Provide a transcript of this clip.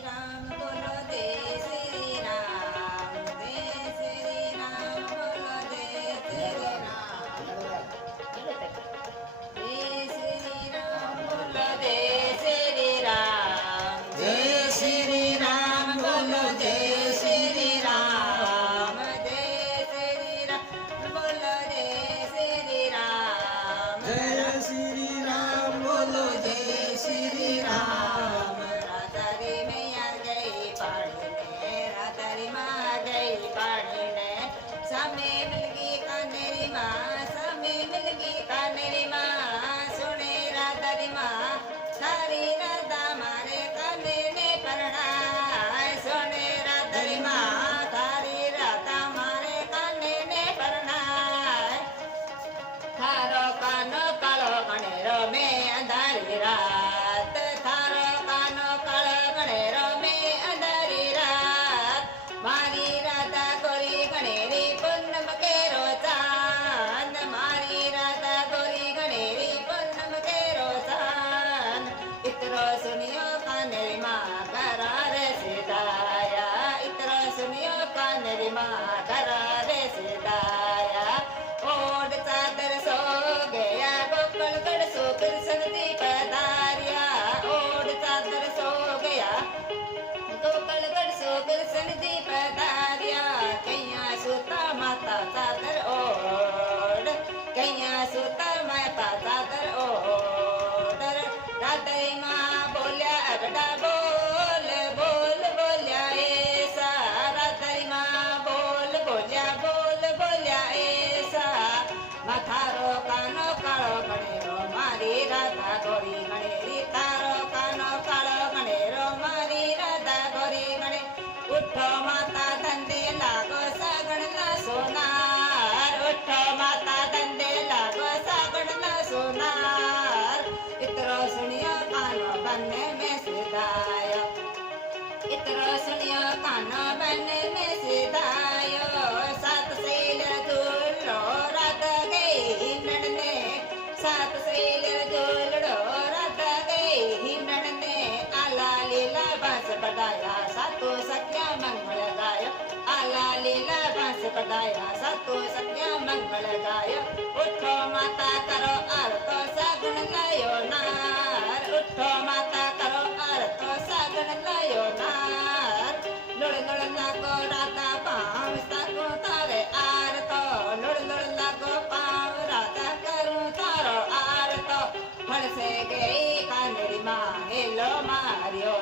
રામ બોલો જય શ્રી રામ જય શ્રી રામ બોલો જય શ્રી રામ જય શ્રી રામ બોલો જય શ્રી રામ જય શ્રી રામ બોલો જય શ્રી રામ જય શ્રી રામ બોલો જય શ્રી રામ જય શ્રી રામ બોલો જય શ્રી રામ રાધારી મૈયા ગઈ પાડીને રાધારી માં ગઈ પાડીને સામે મિલગી કાનેરી માં સામે મિલગી કાનેરી માં સુને રાધારી માં તારી રાધા મારે કાને ને પરણાય સુને રાધારી માં તારી રાધા મારે કાને ને પરણાય થારો કાનો કાળો કણેરો મે અંધારી રાત થારો કાનો કાળો કણેરો મે અંધારી રાત મારી રાધા ગોરી ગણેરી પૂનમ કેરો ચાંદ મારી રાધા ગોરી ગણેરી પૂનમ કેરો ચાંદ ઇતરો સુનિયો કાનેરી માં કરારે સીધાયા ઇતરો સુનિયો કાનેરી માં કરારે સીધાયા ओढ़ चादर सो गया गोकुलगढ़ सो कृष्ण जी पधारिया ओढ़ चादर सो गया गोकुलगढ़ सो कृष्ण जी पधारिया कैया सूता माता चादर ओढ़ कैया सूता माता चादर ओढ़ राधई माँ बोलिया अगड़ा बोल बोल बोलिया ऐसा राधई माँ बोल बोलिया ऐसा थारो कानो काळो गणेरो मारी राधा गोरी गणेरी तारो कानो काळो गणेरो मारी राधा गोरी गणे उठो माता धंधे लागो सागण ना सोनार उठो माता धंधे लागो सागण ना सोनार इतरो सुनियो कानो बन्ने में सिधायो इतरो सुनियो कानो बन्ने में सिधायो सात सेल झूलो राधा गई हिंडन ने सात सेल झूलो राधा गई हिंडन ने आला लीला बांस बजाया सातो सख्या मंगल गाय आला लीला बांस बजाया सातो सख्या मंगल गाय उठो माता करो आरतो सागण लायो नार उठो माता करो आरतो सागण लायो नार लुड़ लुड़ लागो राधा पाँव सागो तारे आरतो लुड़ लुड़ लागो पाँव राधा करूं तारो आरतो फल से गई कानेरी माँ हेलो मारियो